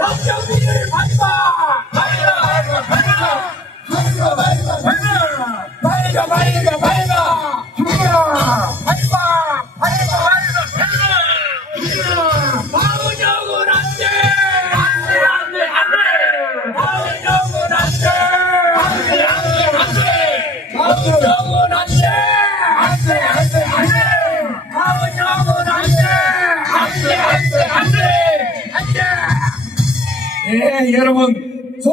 아 마우정은 안 돼 안 돼 안 돼 안 돼 마우정은 안 돼 안 돼 예, 여러분